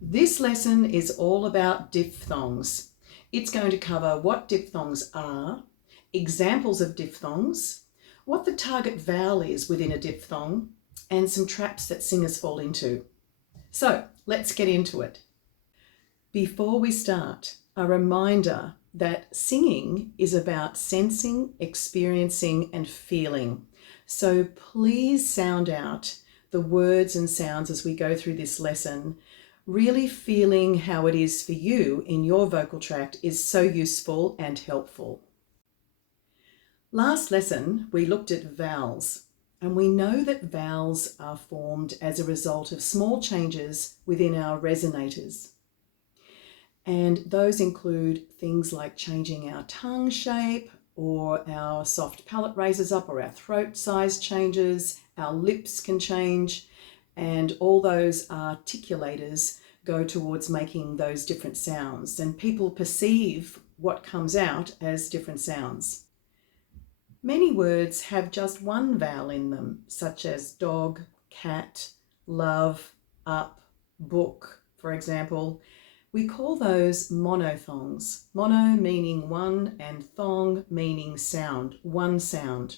This lesson is all about diphthongs. It's going to cover what diphthongs are, examples of diphthongs, what the target vowel is within a diphthong, and some traps that singers fall into. So let's get into it. Before we start, a reminder that singing is about sensing, experiencing, and feeling. So please sound out the words and sounds as we go through this lesson. Really feeling how it is for you in your vocal tract is so useful and helpful. Last lesson, we looked at vowels, and we know that vowels are formed as a result of small changes within our resonators. And those include things like changing our tongue shape, or our soft palate raises up, or our throat size changes, our lips can change, and all those articulators go towards making those different sounds, and people perceive what comes out as different sounds. Many words have just one vowel in them, such as dog, cat, love, up, book, for example. We call those monophthongs. Mono meaning one and thong meaning sound, one sound.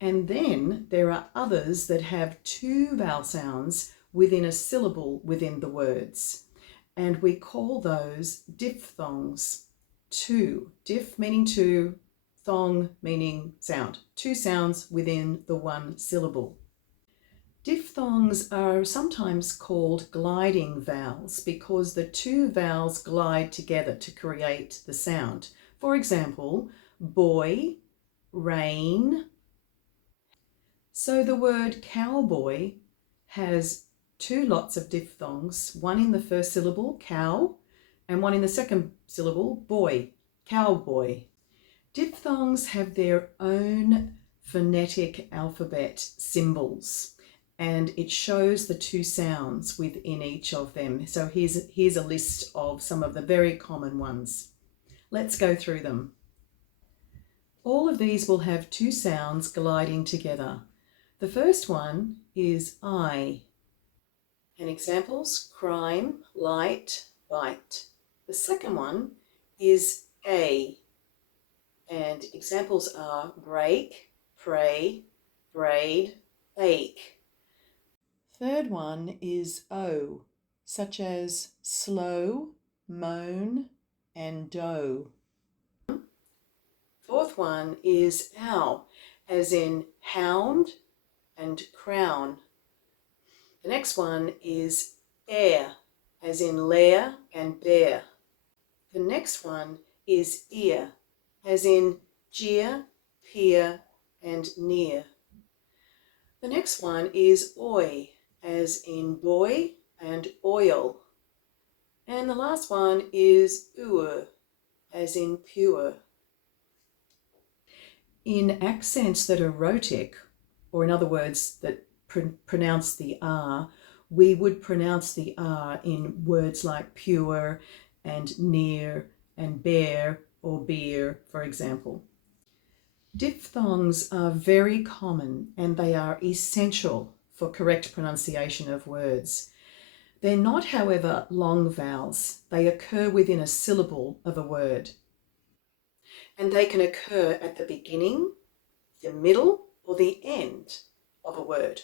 And then there are others that have two vowel sounds within a syllable within the words. And we call those diphthongs. Two, diph meaning two, thong meaning sound. Two sounds within the one syllable. Diphthongs are sometimes called gliding vowels because the two vowels glide together to create the sound. For example, boy, rain. So the word cowboy has two lots of diphthongs, one in the first syllable, cow, and one in the second syllable, boy, cowboy. Diphthongs have their own phonetic alphabet symbols, and it shows the two sounds within each of them. So here's a list of some of the very common ones. Let's go through them. All of these will have two sounds gliding together. The first one is I. And examples, crime, light, bite. The second one is A. And examples are break, pray, braid, ache. Third one is O, such as slow, moan, and doe. Fourth one is ow, as in hound and crown. The next one is air, as in lair and bear. The next one is ear, as in jeer, peer, and near. The next one is oi, as in boy and oil. And the last one is uer, as in pure. In accents that are rhotic, or in other words that pronounce the R, we would pronounce the R in words like pure and near and bear or beer, for example. Diphthongs are very common and they are essential for correct pronunciation of words. They're not, however, long vowels. They occur within a syllable of a word. And they can occur at the beginning, the middle, or the end of a word.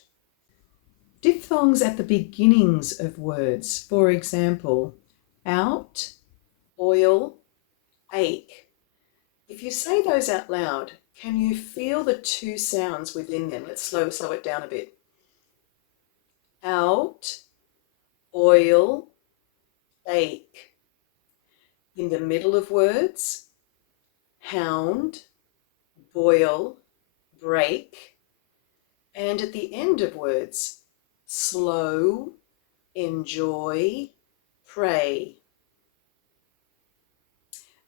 Diphthongs at the beginnings of words, for example, out, oil, ache. If you say those out loud, can you feel the two sounds within them? Let's slow it down a bit. Out, oil, ache. In the middle of words, hound, boil, break. And at the end of words, slow, enjoy, pray.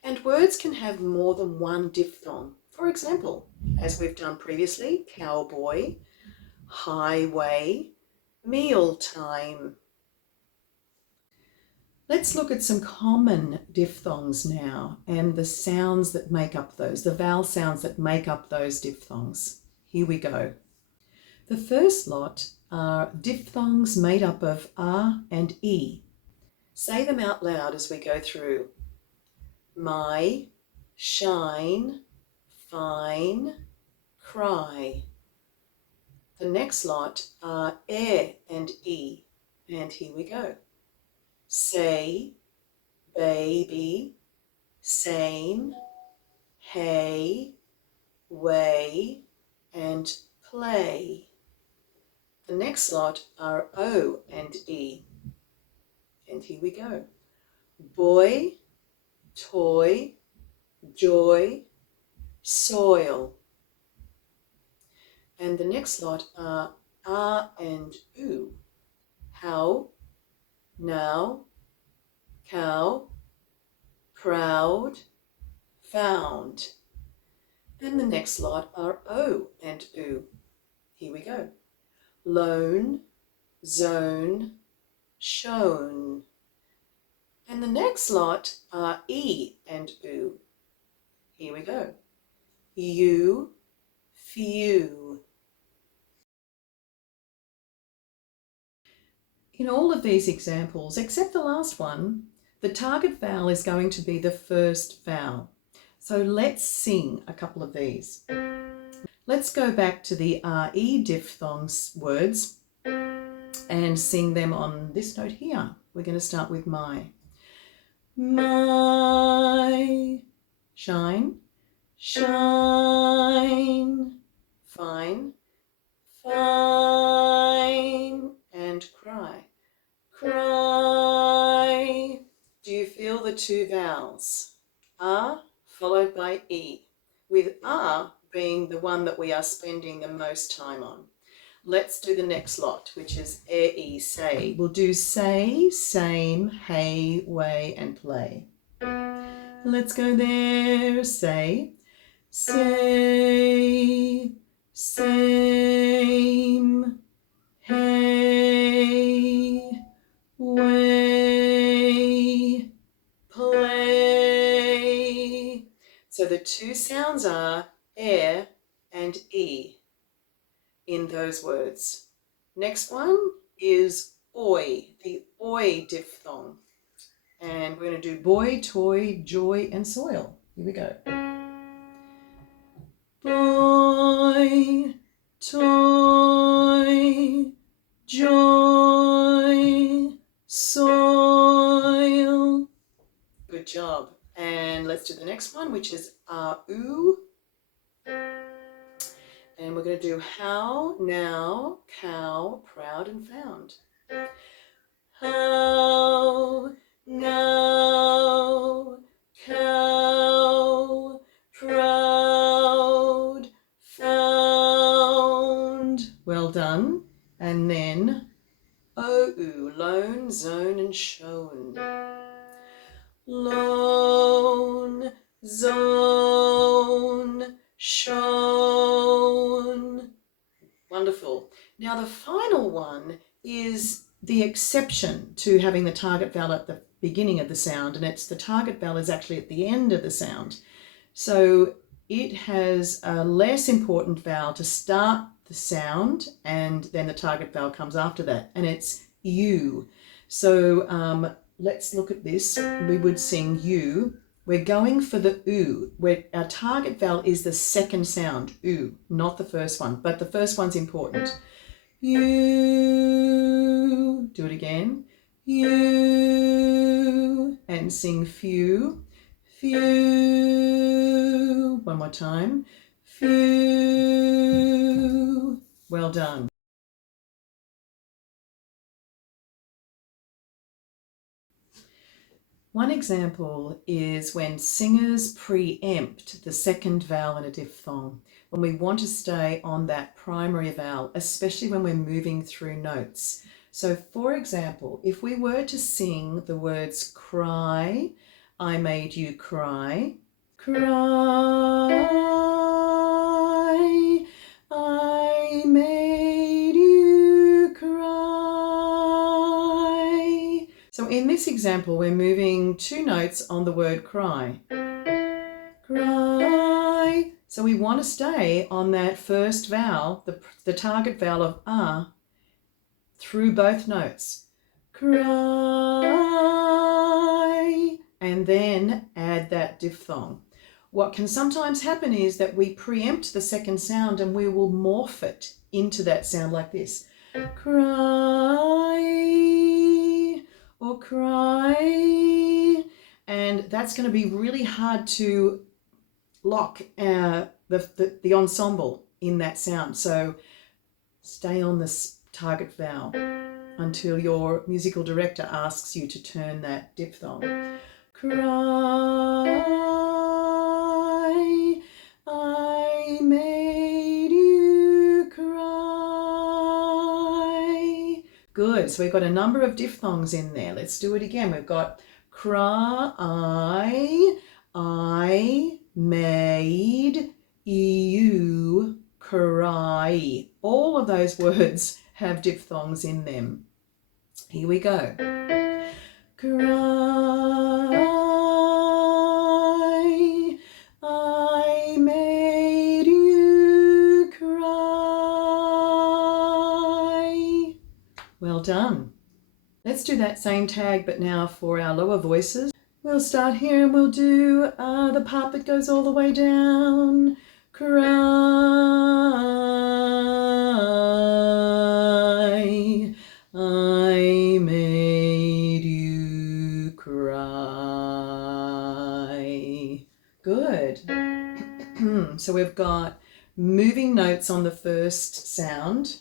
And words can have more than one diphthong. For example, as we've done previously, cowboy, highway, mealtime. Let's look at some common diphthongs now and the sounds that make up those, the vowel sounds that make up those diphthongs. Here we go. The first lot are diphthongs made up of R and E. Say them out loud as we go through. My, shine, fine, cry. The next lot are and E, and here we go. Say, baby, same, hey, way, and play. The next lot are O and E, and here we go. Boy, toy, joy, soil. And the next lot are R and U. How, now, cow, proud, found. And the next lot are O and U. Here we go. Lone, zone, shown. And the next lot are E and U. Here we go. You, few. In all of these examples, except the last one, the target vowel is going to be the first vowel. So let's sing a couple of these. Let's go back to the RE diphthongs words and sing them on this note here. We're going to start with my. My, shine, shine, fine, fine, and cry, cry. Do you feel the two vowels? R followed by E, with R being the one that we are spending the most time on. Let's do the next lot, which is E, say. We'll do say, same, hey, way, and play. Let's go there. Say, say, same, hey, way, play. So the two sounds are air and E in those words. Next one is oi, the oi diphthong. And we're going to do boy, toy, joy, and soil. Here we go. Boy, toy, joy, soil. Good job. And let's do the next one, which is oo. And we're going to do how, now, cow, proud, and found. How, now, cow, proud, found. Well done. And then OU, lone, zone, and shown. Lone, zone, shown. Wonderful. Now the final one is the exception to having the target vowel at the beginning of the sound, and it's the target vowel is actually at the end of the sound. So it has a less important vowel to start the sound, and then the target vowel comes after that, and it's U. So let's look at this. We would sing U. We're going for the oo. Our target vowel is the second sound, oo, not the first one, but the first one's important. You. Do it again. You. And sing few. Few. One more time. Few. Well done. One example is when singers preempt the second vowel in a diphthong, when we want to stay on that primary vowel, especially when we're moving through notes. So for example, if we were to sing the words cry, I made you cry, cry, I made you cry. So in this example, we're moving two notes on the word cry. Cry. So we want to stay on that first vowel, the target vowel of through both notes. cry, and then add that diphthong. What can sometimes happen is that we preempt the second sound and we will morph it into that sound like this. Cry or cry. And that's going to be really hard to lock the ensemble in that sound. So stay on this target vowel until your musical director asks you to turn that diphthong. Cry, I made you cry. Good, so we've got a number of diphthongs in there. Let's do it again. We've got cry, I made you cry. All of those words have diphthongs in them. Here we go. Cry, I made you cry. Well done. Let's do that same tag, but now for our lower voices. We'll start here and we'll do the part that goes all the way down. Cry, I made you cry. Good. So we've got moving notes on the first sound.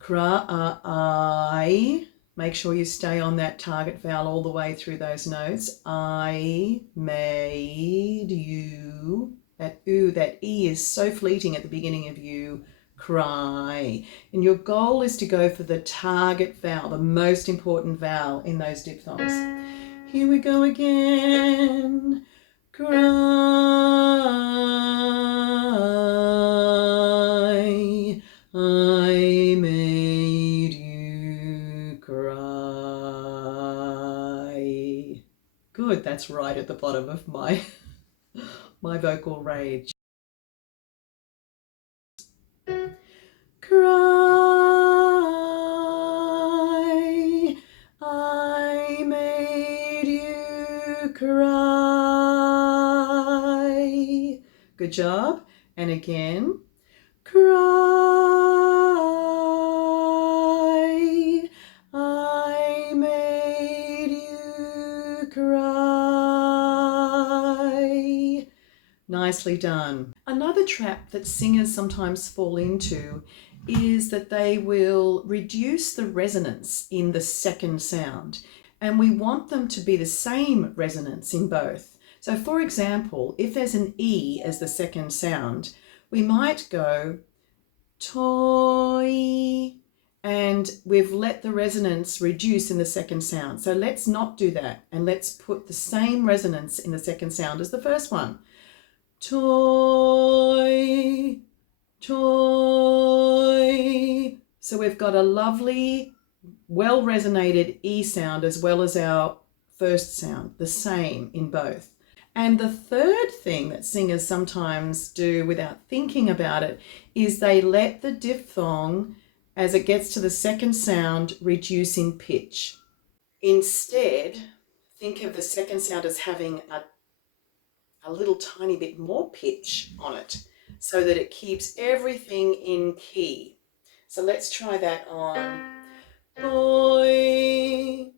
Cry. Make sure you stay on that target vowel all the way through those notes. I made you. That oo, that E is so fleeting at the beginning of you cry. And your goal is to go for the target vowel, the most important vowel in those diphthongs. Here we go again. Cry, I made you cry. Good, that's right at the bottom of my vocal range. Cry, I made you cry. Good job. And again. Cry, I made you cry. Nicely done. Another trap that singers sometimes fall into is that they will reduce the resonance in the second sound, and we want them to be the same resonance in both. So for example, if there's an E as the second sound, we might go toy, and we've let the resonance reduce in the second sound. So let's not do that, and let's put the same resonance in the second sound as the first one. Toy, toy. So we've got a lovely, well resonated E sound as well as our first sound, the same in both. And the third thing that singers sometimes do without thinking about it is they let the diphthong, as it gets to the second sound, reduce in pitch. Instead, think of the second sound as having a little tiny bit more pitch on it so that it keeps everything in key. So let's try that on. Boy,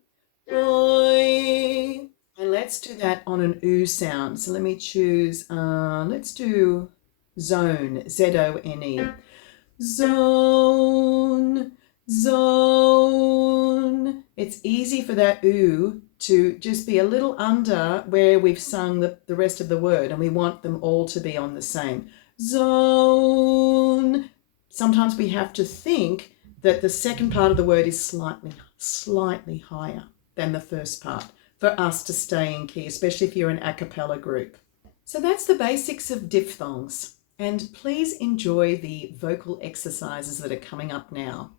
boy. And let's do that on an oo sound. So let me choose, let's do zone, Z-O-N-E. Zone, zone. It's easy for that oo to just be a little under where we've sung the rest of the word, and we want them all to be on the same. Zone. Sometimes we have to think that the second part of the word is slightly higher than the first part for us to stay in key, especially if you're an a cappella group. So that's the basics of diphthongs, and please enjoy the vocal exercises that are coming up now.